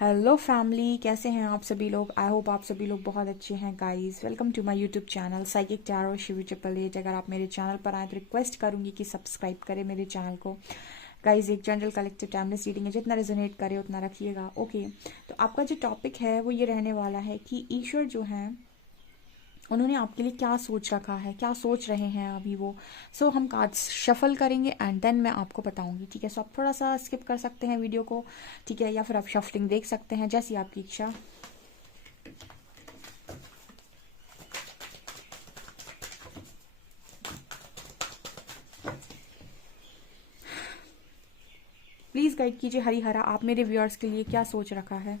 Hello family, कैसे हैं आप सभी लोग। आई होप आप सभी लोग बहुत अच्छे हैं guys. Welcome to my YouTube channel psychic tarot Shivi triple eight. अगर आप मेरे चैनल पर आए तो रिक्वेस्ट करूंगी कि सब्सक्राइब करें मेरे चैनल को। गाइस, एक जनरल कलेक्टिव टाइमलेस रीडिंग है, जितना रेजोनेट करे उतना रखिएगा। ओके, तो आपका जो टॉपिक है वो ये रहने वाला है कि ईश्वर जो है उन्होंने आपके लिए क्या सोच रखा है, क्या सोच रहे हैं अभी वो। हम कार्ड्स शफल करेंगे एंड देन मैं आपको बताऊंगी। ठीक है, सो आप थोड़ा सा स्किप कर सकते हैं वीडियो को। ठीक है, या फिर आप शफलिंग देख सकते हैं, जैसी आपकी इच्छा। प्लीज गाइड कीजिए हरिहरा, आप मेरे व्यूअर्स के लिए क्या सोच रखा है।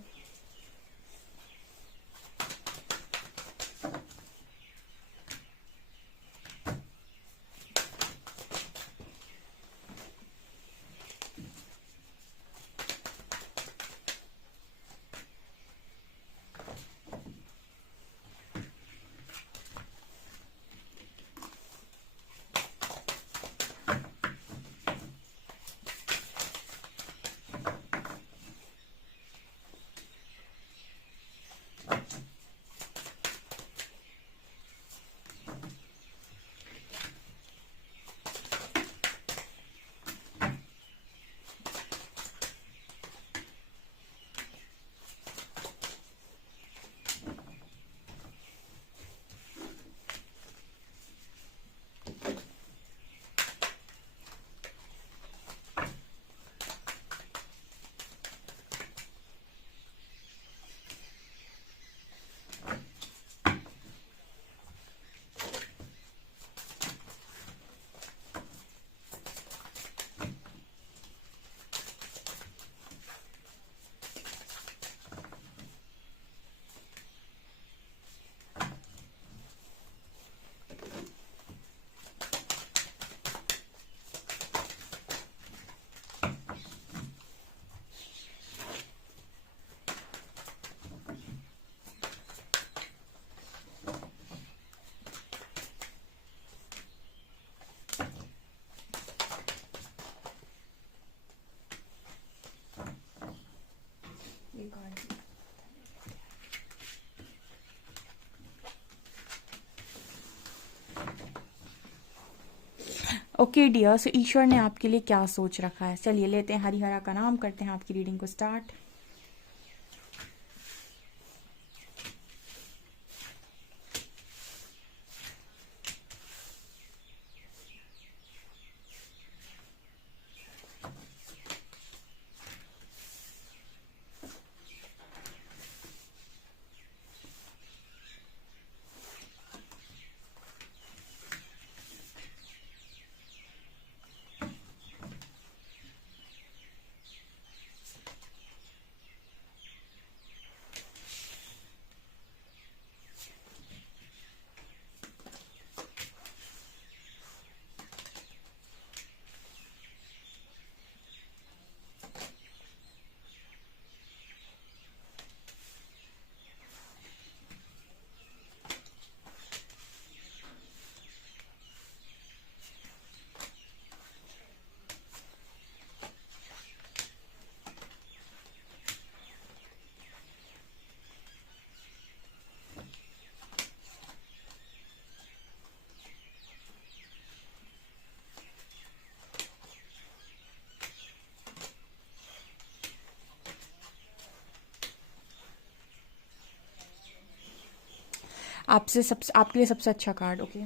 ओके डियर, सो ईश्वर ने आपके लिए क्या सोच रखा है। चलिए लेते हैं हरिहरा का नाम, करते हैं आपकी रीडिंग को स्टार्ट। आपसे सबसे आपके लिए सबसे अच्छा कार्ड। ओके,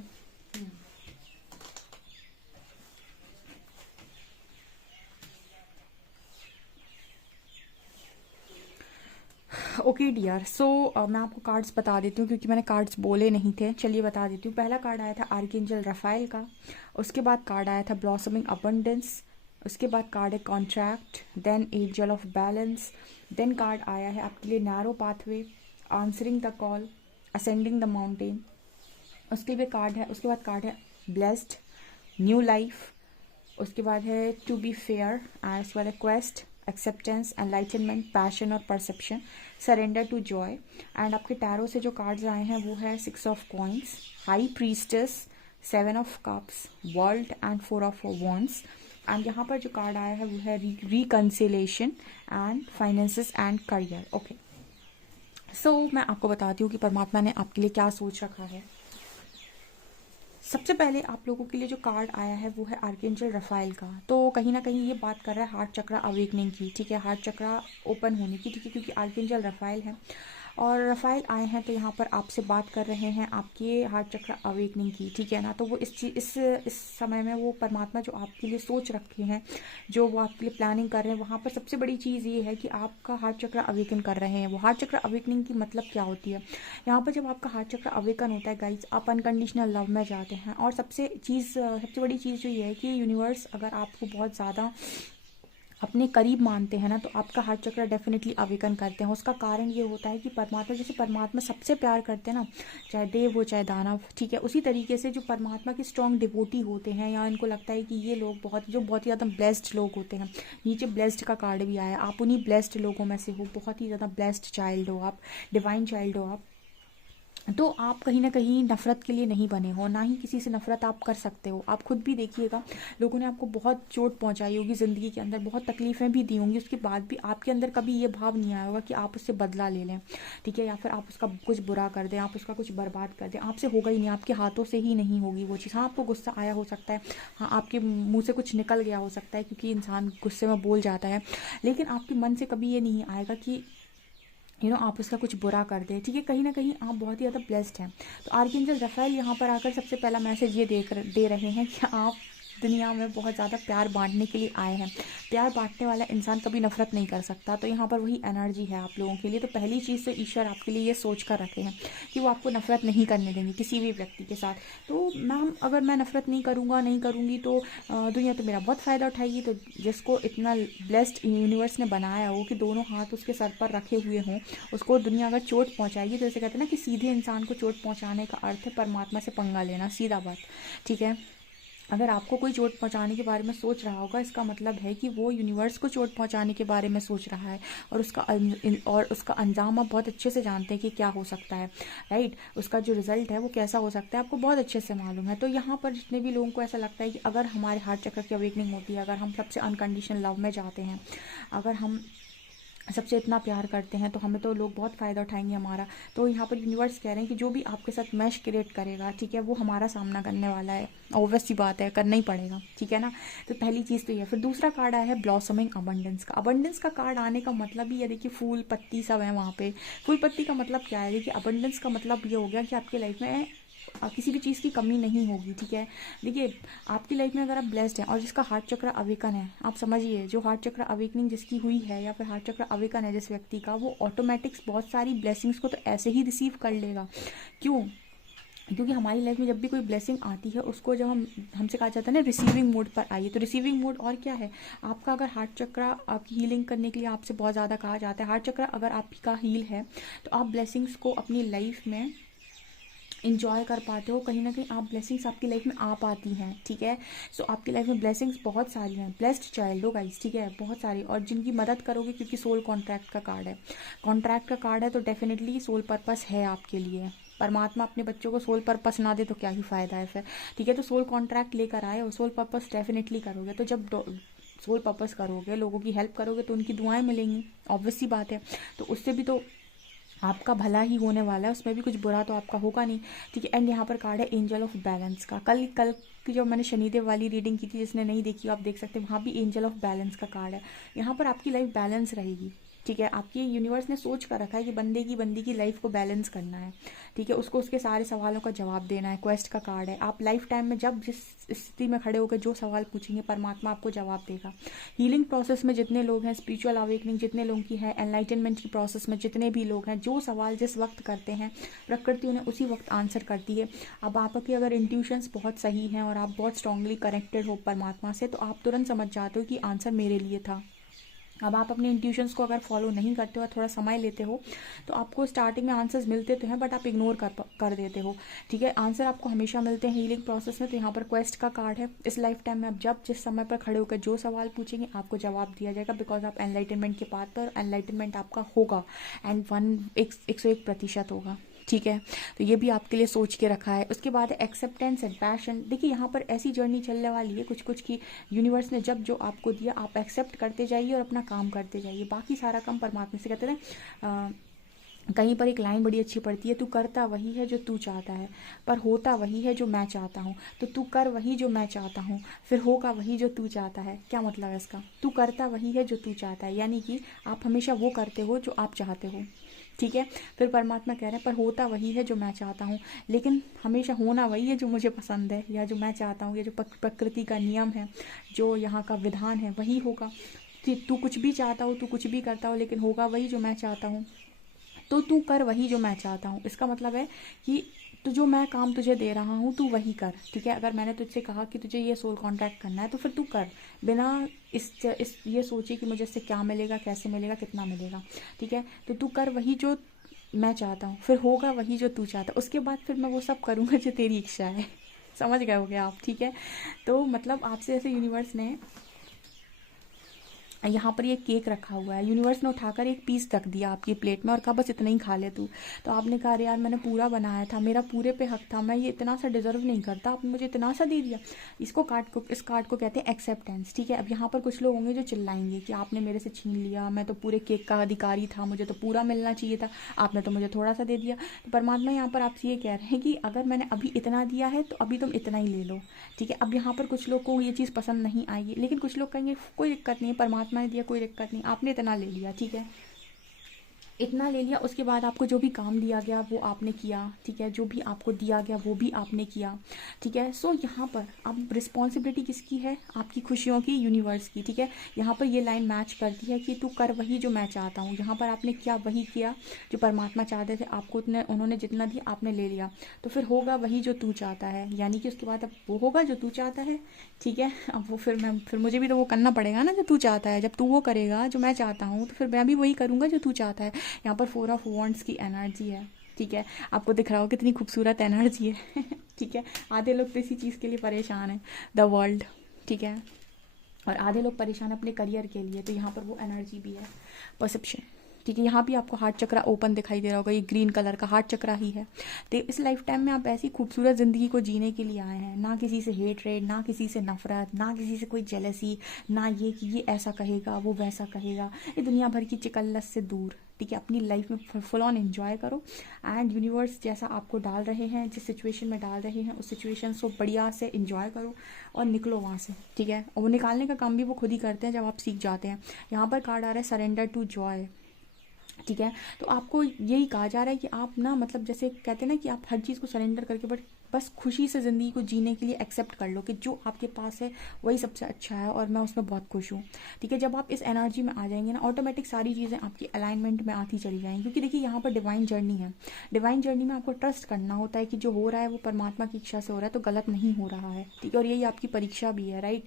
ओके डियर, मैं आपको कार्ड्स बता देती हूँ क्योंकि मैंने कार्ड्स बोले नहीं थे। चलिए बता देती हूँ। पहला कार्ड आया था आर्कएंजल रफाइल का। उसके बाद कार्ड आया था ब्लॉसमिंग अबंडेंस। उसके बाद कार्ड है contract, then angel of balance. Then card आया है आपके लिए narrow pathway, answering the call, ascending the mountain. उसके बाद कार्ड है ब्लेस्ड, न्यू लाइफ। उसके बाद है टू बी फेयर एंड उसके बाद है क्वेस्ट, एक्सेप्टेंस, एनलाइटनमेंट, पैशन और perception, surrender to joy. And आपके टैरो से जो कार्ड्स आए हैं वो है 6 of coins, high priestess, 7 of cups, world and 4 of wands, and यहाँ पर जो कार्ड आया है वो है reconciliation and finances and career. Okay, so मैं आपको बताती हूँ कि परमात्मा ने आपके लिए क्या सोच रखा है। सबसे पहले आप लोगों के लिए जो कार्ड आया है वो है आर्कएंजल रफाइल का। तो कहीं ना कहीं ये बात कर रहा है हार्ट चक्रा अवेकनिंग की, ठीक है, हार्ट चक्रा ओपन होने की, ठीक है, क्योंकि आर्कएंजल रफाइल है और रफाइल आए हैं तो यहाँ पर आपसे बात कर रहे हैं आपके हार्ट चक्रा अवेकनिंग की, ठीक है ना। तो वो इस समय में वो परमात्मा जो आपके लिए सोच रखे हैं, जो वो आपके लिए प्लानिंग कर रहे हैं, वहाँ पर सबसे बड़ी चीज़ ये है कि आपका हार्ट चक्रा अवेकन कर रहे हैं। वो हार्ट चक्रा अवेकनिंग की मतलब क्या होती है, यहाँ पर जब आपका हार्ट चक्रा अवेकन होता है गाइज, आप अनकंडीशनल लव में जाते हैं। और सबसे बड़ी चीज़ जो ये है कि यूनिवर्स अगर आपको बहुत ज़्यादा अपने करीब मानते हैं ना, तो आपका हार्ट चक्र डेफिनेटली अवेकन करते हैं। उसका कारण ये होता है कि परमात्मा, जैसे परमात्मा सबसे प्यार करते हैं ना, चाहे देव हो चाहे दानव, ठीक है, उसी तरीके से जो परमात्मा के स्ट्रॉन्ग डिवोटी होते हैं या इनको लगता है कि ये लोग बहुत ही ज़्यादा ब्लेस्ड लोग होते हैं। नीचे ब्लेस्ड का कार्ड भी आया, आप उन्हीं ब्लेस्ड लोगों में से हो, बहुत ही ज़्यादा ब्लेस्ड चाइल्ड हो आप, डिवाइन चाइल्ड हो आप। तो आप कहीं ना कहीं नफ़रत के लिए नहीं बने हो, ना ही किसी से नफ़रत आप कर सकते हो। आप खुद भी देखिएगा, लोगों ने आपको बहुत चोट पहुंचाई होगी ज़िंदगी के अंदर, बहुत तकलीफ़ें भी दी होंगी, उसके बाद भी आपके अंदर कभी ये भाव नहीं आया होगा कि आप उससे बदला ले लें, ठीक है, या फिर आप उसका कुछ बुरा कर दें, आप उसका कुछ बर्बाद कर दें। आपसे होगा ही नहीं, आपके हाथों से ही नहीं होगी वो चीज़। हाँ, आपको गुस्सा आया हो सकता है, हाँ आपके मुँह से कुछ निकल गया हो सकता है, क्योंकि इंसान गुस्से में बोल जाता है, लेकिन आपके मन से कभी ये नहीं आएगा कि आप उसका कुछ बुरा कर दे, ठीक है। कहीं ना कहीं आप बहुत ही ज़्यादा ब्लेस्ड हैं। तो आर्कएंजल रफाएल यहाँ पर आकर सबसे पहला मैसेज ये दे रहे हैं कि आप दुनिया में बहुत ज़्यादा प्यार बांटने के लिए आए हैं। प्यार बांटने वाला इंसान कभी नफरत नहीं कर सकता, तो यहाँ पर वही एनर्जी है आप लोगों के लिए। तो पहली चीज़ तो ईश्वर आपके लिए ये सोच कर रखे हैं कि वो आपको नफरत नहीं करने देंगे किसी भी व्यक्ति के साथ। तो मैम अगर मैं नफरत नहीं करूँगी तो दुनिया तो मेरा बहुत फ़ायदा उठाएगी। तो जिसको इतना ब्लेस्ड यूनिवर्स ने बनाया हो कि दोनों हाथ उसके सर पर रखे हुए हों, उसको दुनिया अगर चोट पहुँचाएगी, तो जैसे कहते हैं ना कि सीधे इंसान को चोट पहुँचाने का अर्थ है परमात्मा से पंगा लेना, सीधा बात, ठीक है। अगर आपको कोई चोट पहुंचाने के बारे में सोच रहा होगा, इसका मतलब है कि वो यूनिवर्स को चोट पहुंचाने के बारे में सोच रहा है, और उसका अंजाम आप बहुत अच्छे से जानते हैं कि क्या हो सकता है, राइट। उसका जो रिजल्ट है वो कैसा हो सकता है आपको बहुत अच्छे से मालूम है। तो यहाँ पर जितने भी लोगों को ऐसा लगता है कि अगर हमारे हार्ट चक्र की अवेकनिंग होती है, अगर हम सबसे अनकंडीशनल लव में जाते हैं, अगर हम सबसे इतना प्यार करते हैं, तो हमें तो लोग बहुत फ़ायदा उठाएंगे हमारा। तो यहाँ पर यूनिवर्स कह रहे हैं कि जो भी आपके साथ मैश क्रिएट करेगा, ठीक है, वो हमारा सामना करने वाला है। ऑब्वियस सी बात है, करना ही पड़ेगा, ठीक है ना। तो पहली चीज़ तो ये। फिर दूसरा कार्ड आया है ब्लॉसमिंग अबंडेंस का। अबंडेंस का कार्ड आने का मतलब ही है, देखिए फूल पत्ती सब है वहाँ पे। फूल पत्ती का मतलब क्या है, देखिए अबंडेंस का मतलब ये हो गया कि आपकी लाइफ में किसी भी चीज़ की कमी नहीं होगी, ठीक है। देखिए आपकी लाइफ में अगर आप ब्लेस्ड हैं और जिसका हार्ट चक्र अवेकन है, आप समझिए जो हार्ट चक्र अवेकनिंग जिसकी हुई है या फिर हार्ट चक्र अवेकन है जिस व्यक्ति का, वो ऑटोमेटिक्स बहुत सारी ब्लेसिंग्स को तो ऐसे ही रिसीव कर लेगा। क्यों? क्योंकि हमारी लाइफ में जब भी कोई ब्लेसिंग आती है, उसको जब हमसे कहा जाता है ना रिसीविंग मोड पर आइए, तो रिसीविंग मोड और क्या है, आपका अगर हार्ट चक्र आपकी हीलिंग करने के लिए आपसे बहुत ज़्यादा कहा जाता है, हार्ट चक्र अगर आपका हील है तो आप ब्लेसिंग्स को अपनी लाइफ में इंजॉय कर पाते हो। कहीं ना कहीं आप ब्लेसिंग्स आपकी लाइफ में आ पाती हैं, ठीक है। सो आपकी लाइफ में ब्लेसिंग्स बहुत सारी हैं, ब्लेस्ड चाइल्ड हो गाइस, ठीक है, बहुत सारी, और जिनकी मदद करोगे, क्योंकि सोल कॉन्ट्रैक्ट का कार्ड है। कॉन्ट्रैक्ट का कार्ड है तो डेफिनेटली सोल पर्पस है आपके लिए। परमात्मा अपने बच्चों को सोल पर्पस ना दे तो क्या ही फ़ायदा है फिर, ठीक है। तो सोल कॉन्ट्रैक्ट लेकर आए और सोल पर्पस डेफिनेटली करोगे। तो जब सोल पर्पस करोगे, लोगों की हेल्प करोगे, तो उनकी दुआएं मिलेंगी, ऑब्वियस सी बात है। तो उससे भी तो आपका भला ही होने वाला है, उसमें भी कुछ बुरा तो आपका होगा नहीं, ठीक है। एंड यहाँ पर कार्ड है एंजल ऑफ बैलेंस का। कल की जो मैंने शनिदेव वाली रीडिंग की थी, जिसने नहीं देखी आप देख सकते हैं, वहाँ भी एंजल ऑफ बैलेंस का कार्ड है। यहाँ पर आपकी लाइफ बैलेंस रहेगी, ठीक है। आपकी यूनिवर्स ने सोच कर रखा है कि बंदी की लाइफ को बैलेंस करना है, ठीक है, उसको उसके सारे सवालों का जवाब देना है। क्वेस्ट का कार्ड है। आप लाइफ टाइम में जब जिस स्थिति में खड़े होकर जो सवाल पूछेंगे, परमात्मा आपको जवाब देगा। हीलिंग प्रोसेस में जितने लोग हैं, स्पिरिचुअल अवेकनिंग जितने लोगों की है, एनलाइटनमेंट की प्रोसेस में जितने भी लोग हैं, जो सवाल जिस वक्त करते हैं, प्रकृति उन्हें उसी वक्त आंसर करती है। अब आपके अगर इंट्यूशंस बहुत सही हैं और आप बहुत स्ट्रांगली कनेक्टेड हो परमात्मा से, तो आप तुरंत समझ जाते हो कि आंसर मेरे लिए था। अब आप अपने इंट्यूशंस को अगर फॉलो नहीं करते हो, थोड़ा समय लेते हो, तो आपको स्टार्टिंग में आंसर्स मिलते तो हैं, बट आप इग्नोर कर देते हो, ठीक है। आंसर आपको हमेशा मिलते हैं हीलिंग प्रोसेस में। तो यहाँ पर क्वेस्ट का कार्ड है। इस लाइफ टाइम में आप जब जिस समय पर खड़े होकर जो सवाल पूछेंगे, आपको जवाब दिया जाएगा, बिकॉज आप एनलाइटनमेंट के पाथ पर, एनलाइटनमेंट आपका होगा, एंड 101% होगा, ठीक है, तो ये भी आपके लिए सोच के रखा है। उसके बाद है एक्सेप्टेंस एंड पैशन। देखिए यहाँ पर ऐसी जर्नी चलने वाली है कुछ कुछ की यूनिवर्स ने जब जो आपको दिया आप एक्सेप्ट करते जाइए और अपना काम करते जाइए, बाकी सारा काम परमात्मा से कहते हैं। कहीं पर एक लाइन बड़ी अच्छी पड़ती है, तू करता वही है जो तू चाहता है, पर होता वही है जो मैं चाहता हूँ। तो तू कर वही जो मैं चाहता हूँ, फिर होगा वही जो तू चाहता है। क्या मतलब है इसका? तू करता वही है जो तू चाहता है, यानी कि आप हमेशा वो करते हो जो आप चाहते हो, ठीक है। फिर परमात्मा कह रहे हैं पर होता वही है जो मैं चाहता हूँ, लेकिन हमेशा होना वही है जो मुझे पसंद है या जो मैं चाहता हूँ, या जो प्रकृति का नियम है, जो यहाँ का विधान है वही होगा। कि तू कुछ भी चाहता हो, तू कुछ भी करता हो, लेकिन होगा वही जो मैं चाहता हूँ। तो तू कर वही जो मैं चाहता हूँ, इसका मतलब है कि तो जो मैं काम तुझे दे रहा हूँ तू वही कर, ठीक है। अगर मैंने तुझसे कहा कि तुझे ये सोल कॉन्ट्रैक्ट करना है तो फिर तू कर, बिना इस ये सोचे कि मुझे इससे क्या मिलेगा, कैसे मिलेगा, कितना मिलेगा, ठीक है। तो तू कर वही जो मैं चाहता हूँ, फिर होगा वही जो तू चाहता है, उसके बाद फिर मैं वो सब करूँगा जो तेरी इच्छा है। समझ गए होगे आप, ठीक है। तो मतलब आपसे ऐसे यूनिवर्स ने यहाँ पर ये केक रखा हुआ है, यूनिवर्स ने उठाकर एक पीस रख दिया आपकी प्लेट में और कहा बस इतना ही खा ले तू। तो आपने कहा अरे यार मैंने पूरा बनाया था, मेरा पूरे पे हक था, मैं ये इतना सा डिजर्व नहीं करता, आपने मुझे इतना सा दे दिया। इस कार्ड को कहते हैं एक्सेप्टेंस, ठीक है। अब यहाँ पर कुछ लोग होंगे जो चिल्लाएंगे कि आपने मेरे से छीन लिया, मैं तो पूरे केक का अधिकारी था, मुझे तो पूरा मिलना चाहिए था, आपने तो मुझे थोड़ा सा दे दिया। तो परमात्मा यहाँ पर आपसे ये कह रहे हैं कि अगर मैंने अभी इतना दिया है तो अभी तुम इतना ही ले लो, ठीक है। अब यहाँ पर कुछ लोग को ये चीज़ पसंद नहीं आएगी, लेकिन कुछ लोग कहेंगे कोई दिक्कत नहीं है, परमात्मा ने दिया कोई दिक्कत नहीं, आपने इतना ले लिया, ठीक है। इतना ले लिया, उसके बाद आपको जो भी काम दिया गया वो आपने किया, ठीक है। जो भी आपको दिया गया वो भी आपने किया, ठीक है। सो यहाँ पर अब रिस्पॉन्सिबिलिटी किसकी है? आपकी खुशियों की, यूनिवर्स की, ठीक है। यहाँ पर ये लाइन मैच करती है कि तू कर वही जो मैं चाहता हूँ। यहाँ पर आपने क्या वही किया जो परमात्मा चाहते थे, आपको उन्होंने जितना दिया आपने ले लिया, तो फिर होगा वही जो तू चाहता है, यानी कि उसके बाद अब वो होगा जो तू चाहता है, ठीक है। अब वो फिर मुझे भी तो वो करना पड़ेगा ना जो तू चाहता है। जब तू वो करेगा जो मैं चाहता हूँ तो फिर मैं भी वही करूँगा जो तू चाहता है। यहाँ पर 4 ऑफ वॉन्ड्स की एनर्जी है, ठीक है। आपको दिख रहा हो कितनी खूबसूरत एनर्जी है। ठीक है। आधे लोग तो इसी चीज़ के लिए परेशान हैं, द वर्ल्ड, ठीक है। और आधे लोग परेशान अपने करियर के लिए, तो यहाँ पर वो एनर्जी भी है, परसेप्शन, ठीक है। यहाँ भी आपको हार्ट चक्रा ओपन दिखाई दे रहा होगा, ये ग्रीन कलर का हार्ट चक्रा ही है। तो इस लाइफ टाइम में आप ऐसी खूबसूरत ज़िंदगी को जीने के लिए आए हैं, ना किसी से हेटरेड, ना किसी से नफरत, ना किसी से कोई जेलसी, ना ये कि ये ऐसा कहेगा वो वैसा कहेगा, ये दुनिया भर की चिकल्लस से दूर, ठीक है। अपनी लाइफ में फुल ऑन एंजॉय करो, एंड यूनिवर्स जैसा आपको डाल रहे हैं, जिस सिचुएशन में डाल रहे हैं, उस सिचुएशन को बढ़िया से एंजॉय करो और निकलो वहाँ से, ठीक है। और वो निकालने का काम भी वो खुद ही करते हैं जब आप सीख जाते हैं। यहाँ पर कार्ड आ रहा है सरेंडर टू जॉय, ठीक है। तो आपको यही कहा जा रहा है कि आप ना मतलब जैसे कहते हैं ना कि आप हर चीज़ को सरेंडर करके बस खुशी से ज़िंदगी को जीने के लिए एक्सेप्ट कर लो कि जो आपके पास है वही सबसे अच्छा है और मैं उसमें बहुत खुश हूँ, ठीक है। जब आप इस एनर्जी में आ जाएंगे ना, ऑटोमेटिक सारी चीज़ें आपकी अलाइनमेंट में आती चली जाएंगी, क्योंकि देखिए यहाँ पर डिवाइन जर्नी है। डिवाइन जर्नी में आपको ट्रस्ट करना होता है कि जो हो रहा है वो परमात्मा की इच्छा से हो रहा है, तो गलत नहीं हो रहा है, ठीक है। और यही आपकी परीक्षा भी है, राइट।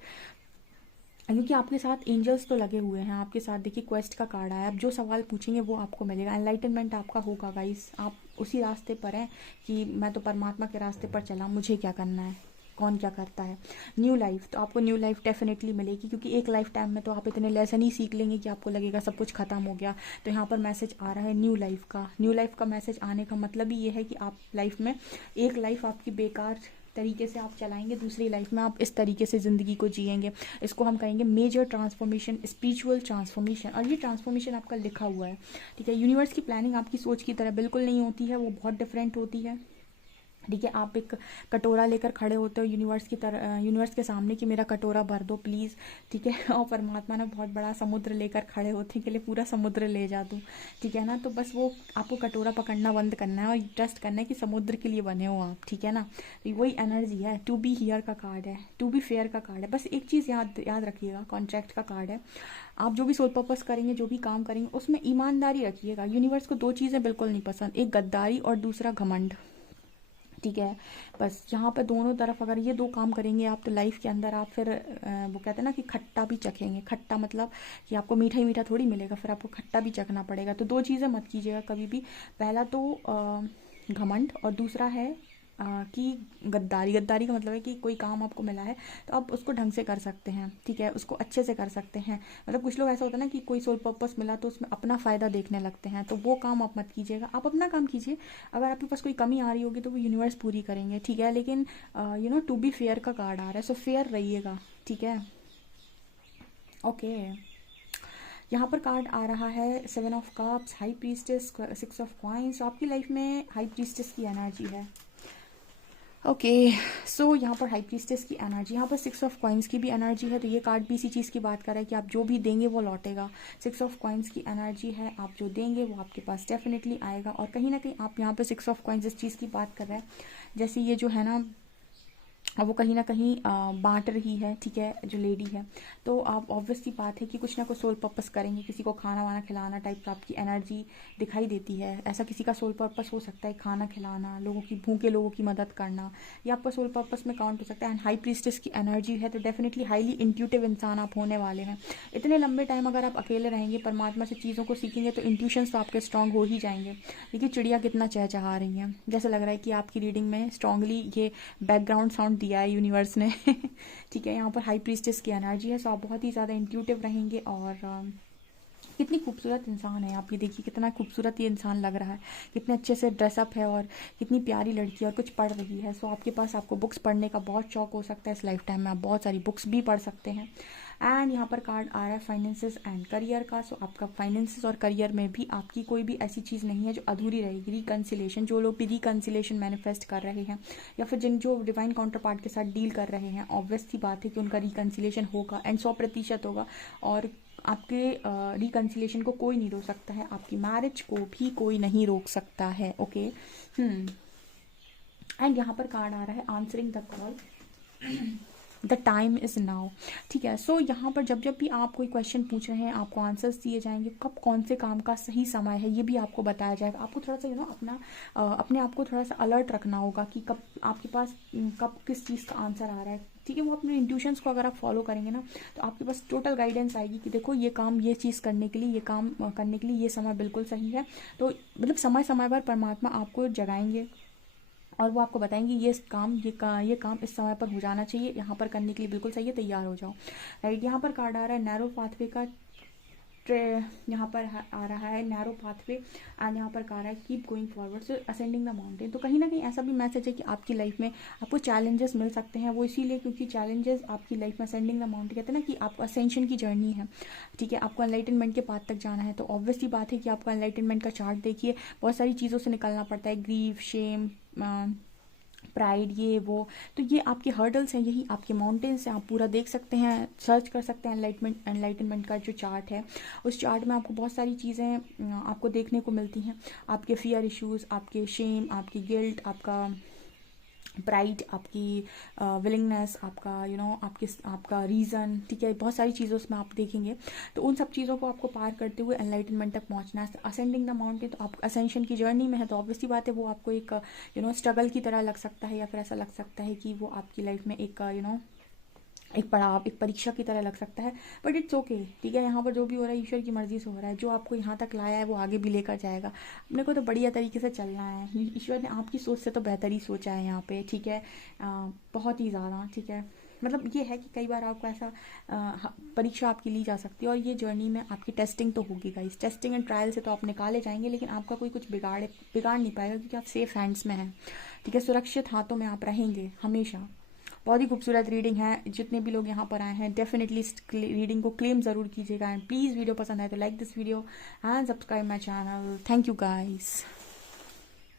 क्योंकि आपके साथ एंजल्स तो लगे हुए हैं आपके साथ। देखिए क्वेस्ट का कार्ड आया, आप जो सवाल पूछेंगे वो आपको मिलेगा, एनलाइटनमेंट आपका होगा गाइस। आप उसी रास्ते पर हैं कि मैं तो परमात्मा के रास्ते पर चला, मुझे क्या करना है, कौन क्या करता है। न्यू लाइफ, तो आपको न्यू लाइफ डेफिनेटली मिलेगी, क्योंकि एक लाइफ टाइम में तो आप इतने लेसन ही सीख लेंगे कि आपको लगेगा सब कुछ ख़त्म हो गया। तो यहाँ पर मैसेज आ रहा है न्यू लाइफ का। न्यू लाइफ का मैसेज आने का मतलब ही ये है कि आप लाइफ में एक लाइफ आपकी बेकार तरीके से आप चलाएंगे, दूसरी लाइफ में आप इस तरीके से ज़िंदगी को जिएंगे। इसको हम कहेंगे मेजर ट्रांसफॉर्मेशन, स्पिरिचुअल ट्रांसफॉर्मेशन, और ये ट्रांसफॉर्मेशन आपका लिखा हुआ है, ठीक है। यूनिवर्स की प्लानिंग आपकी सोच की तरह बिल्कुल नहीं होती है, वो बहुत डिफरेंट होती है, ठीक है। आप एक कटोरा लेकर खड़े होते हो यूनिवर्स की तरह, यूनिवर्स के सामने कि मेरा कटोरा भर दो प्लीज़, ठीक है। और परमात्मा ने बहुत बड़ा समुद्र लेकर खड़े होते हैं कि लिए पूरा समुद्र ले जा दूँ, ठीक है ना। तो बस वो आपको कटोरा पकड़ना बंद करना है और ट्रस्ट करना है कि समुद्र के लिए बने हो आप, ठीक है ना। तो वही एनर्जी है। टू बी हियर का कार्ड है, टू बी फेयर का कार्ड है। बस एक चीज़ याद रखिएगा, कॉन्ट्रैक्ट का कार्ड है। आप जो भी सोल पर्पस करेंगे, जो भी काम करेंगे, उसमें ईमानदारी रखिएगा। यूनिवर्स को दो चीज़ें बिल्कुल नहीं पसंद, एक गद्दारी और दूसरा घमंड, ठीक है। बस यहाँ पर दोनों तरफ अगर ये दो काम करेंगे आप, तो लाइफ के अंदर आप फिर वो कहते हैं ना कि खट्टा भी चखेंगे। खट्टा मतलब कि आपको मीठा ही मीठा थोड़ी मिलेगा, फिर आपको खट्टा भी चखना पड़ेगा। तो दो चीज़ें मत कीजिएगा कभी भी, पहला तो घमंड और दूसरा है कि गद्दारी, गद्दारी का मतलब है कि कोई काम आपको मिला है तो आप उसको ढंग से कर सकते हैं, ठीक है, उसको अच्छे से कर सकते हैं। मतलब कुछ लोग ऐसा होता है ना कि कोई सोल पर्पस मिला तो उसमें अपना फ़ायदा देखने लगते हैं, तो वो काम आप मत कीजिएगा, आप अपना काम कीजिए। अगर आपके पास कोई कमी आ रही होगी तो वो यूनिवर्स पूरी करेंगे, ठीक है, लेकिन टू बी फेयर का कार्ड आ रहा है, सो फेयर रहिएगा, ठीक है। ओके, यहाँ पर कार्ड आ रहा है 7 of cups, high priestess, 6 of coins. आपकी लाइफ में हाई प्रीस्टेस की एनर्जी है। ओके, सो यहाँ पर हाई प्रीस्टेस की एनर्जी, यहाँ पर 6 ऑफ कॉइंस की भी एनर्जी है, तो ये कार्ड भी इसी चीज़ की बात कर रहा है कि आप जो भी देंगे वो लौटेगा। 6 ऑफ कॉइंस की एनर्जी है, आप जो देंगे वो आपके पास डेफिनेटली आएगा। और कहीं ना कहीं आप यहाँ पर 6 ऑफ कॉइंस इस चीज़ की बात कर रहे हैं, जैसे ये जो है ना वो कहीं ना कहीं बांट रही है, ठीक है, जो लेडी है, तो आप ऑब्वियस सी बात है कि कुछ ना कुछ सोल पर्पस करेंगे, किसी को खाना वाना खिलाना टाइप का आपकी एनर्जी दिखाई देती है। ऐसा किसी का सोल पर्पस हो सकता है खाना खिलाना, लोगों की भूखे लोगों की मदद करना, ये आपका सोल पर्पस में काउंट हो सकता है। एंड हाई प्रीस्टेस की एनर्जी है, तो डेफिनेटली हाईली इंट्यूटिव इंसान आप होने वाले हैं। इतने लंबे टाइम अगर आप अकेले रहेंगे, परमात्मा से चीज़ों को सीखेंगे, तो इंट्यूशंस तो आपके स्ट्रांग हो ही जाएंगे। देखिए चिड़िया कितना चहचहा रही हैं, जैसे लग रहा है कि आपकी रीडिंग में स्ट्रांगली ये बैकग्राउंड साउंड दिया है यूनिवर्स ने ठीक है, यहाँ पर हाई प्रीस्टेस की एनर्जी है, सो आप बहुत ही ज़्यादा इंट्यूटिव रहेंगे। और कितनी खूबसूरत इंसान है आप, ये देखिए कितना खूबसूरत ये इंसान लग रहा है, कितने अच्छे से ड्रेसअप है और कितनी प्यारी लड़की है और कुछ पढ़ रही है। सो आपके पास, आपको बुक्स पढ़ने का बहुत शौक हो सकता है इस लाइफ टाइम में, आप बहुत सारी बुक्स भी पढ़ सकते हैं। एंड यहाँ पर कार्ड आ रहा है फाइनेंसेस एंड करियर का। सो आपका फाइनेंसेस और करियर में भी आपकी कोई भी ऐसी चीज़ नहीं है जो अधूरी रहेगी। रिकन्सिलेशन, जो लोग भी रिकन्सिलेशन मैनिफेस्ट कर रहे हैं या फिर जो डिवाइन काउंटर पार्ट के साथ डील कर रहे हैं, ऑब्वियस सी बात है कि उनका रिकन्सिलेशन होगा एंड 100% होगा। और आपके रिकन्सिलेशन को कोई नहीं रोक सकता है, आपकी मैरिज को भी कोई नहीं रोक सकता है। ओके, एंड यहाँ पर कार्ड आ रहा है answering the call, the time is now, ठीक है। सो यहाँ पर जब जब भी आप कोई क्वेश्चन पूछ रहे हैं, आपको आंसर्स दिए जाएंगे, कब कौन से काम का सही समय है ये भी आपको बताया जाएगा। आपको थोड़ा सा अपना अपने आप को थोड़ा सा अलर्ट रखना होगा कि कब आपके पास कब किस चीज़ का आंसर आ रहा है, ठीक है। वो अपने इंट्यूशंस को अगर आप फॉलो करेंगे ना, तो आपके पास टोटल गाइडेंस आएगी कि देखो ये काम, ये चीज़ करने के लिए, ये काम करने के लिए ये समय बिल्कुल सही है। तो मतलब समय समय पर परमात्मा आपको जगाएंगे और वो आपको बताएंगे ये काम इस समय पर हो जाना चाहिए, यहाँ पर करने के लिए बिल्कुल सही है, तैयार हो जाओ, राइट। यहाँ पर कार्ड आ रहा है नैरो पाथवे का, यहाँ पर आ रहा है नैरो पाथवे, एंड यहाँ पर कहा रहा है keep going forward, so ascending the mountain. तो कहीं ना कहीं ऐसा भी मैसेज है कि आपकी लाइफ में आपको चैलेंजेस मिल सकते हैं, वो इसीलिए क्योंकि चैलेंजेस आपकी लाइफ में, असेंडिंग द माउंटेन कहते हैं ना कि आपको असेंशन की जर्नी है, ठीक है, आपको एनलाइटनमेंट के पाथ तक जाना है। तो ऑब्वियसली बात है कि आपको एनलाइटनमेंट का चार्ट देखिए, बहुत सारी चीज़ों से निकलना पड़ता है, ग्रीफ, शेम, प्राइड, ये वो, तो ये आपके हर्डल्स हैं, यही आपके माउंटेन्स हैं। आप पूरा देख सकते हैं, सर्च कर सकते हैं एनलाइटनमेंट का जो चार्ट है, उस चार्ट में आपको बहुत सारी चीज़ें आपको देखने को मिलती हैं। आपके फियर इश्यूज़, आपके शेम, आपकी गिल्ट, आपका प्राइड, आपकी विलिंगनेस, आपका आपका रीज़न, ठीक है, बहुत सारी चीज़ों उसमें आप देखेंगे। तो उन सब चीज़ों को आपको पार करते हुए एनलाइटनमेंट तक पहुंचना है, असेंडिंग द माउंटेन। तो आप असेंशन की जर्नी में है, तो ऑब्वियसली बात है वो आपको एक स्ट्रगल की तरह लग सकता है, या फिर ऐसा लग सकता है कि वो आपकी लाइफ में एक एक पड़ाव, एक परीक्षा की तरह लग सकता है, बट इट्स ओके, ठीक है। यहाँ पर जो भी हो रहा है ईश्वर की मर्जी से हो रहा है, जो आपको यहाँ तक लाया है वो आगे भी लेकर जाएगा। अपने को तो बढ़िया तरीके से चलना है, ईश्वर ने आपकी सोच से तो बेहतर ही सोचा है यहाँ पे, ठीक है, बहुत ही ज़्यादा, ठीक है। मतलब ये है कि कई बार आपको ऐसा परीक्षा आपकी ली जा सकती है, और ये जर्नी में आपकी टेस्टिंग तो होगी गाइस, टेस्टिंग एंड ट्रायल से तो आप निकाले जाएंगे, लेकिन आपका कोई कुछ बिगाड़ नहीं पाएगा, क्योंकि आप सेफ हैंड्स में हैं, ठीक है, सुरक्षित हाथों में आप रहेंगे हमेशा। बहुत ही खूबसूरत रीडिंग है, जितने भी लोग यहाँ पर आए हैं डेफिनेटली इस रीडिंग को क्लेम ज़रूर कीजिएगा। एंड प्लीज़ वीडियो पसंद आए तो like this video and subscribe my channel. Thank you guys.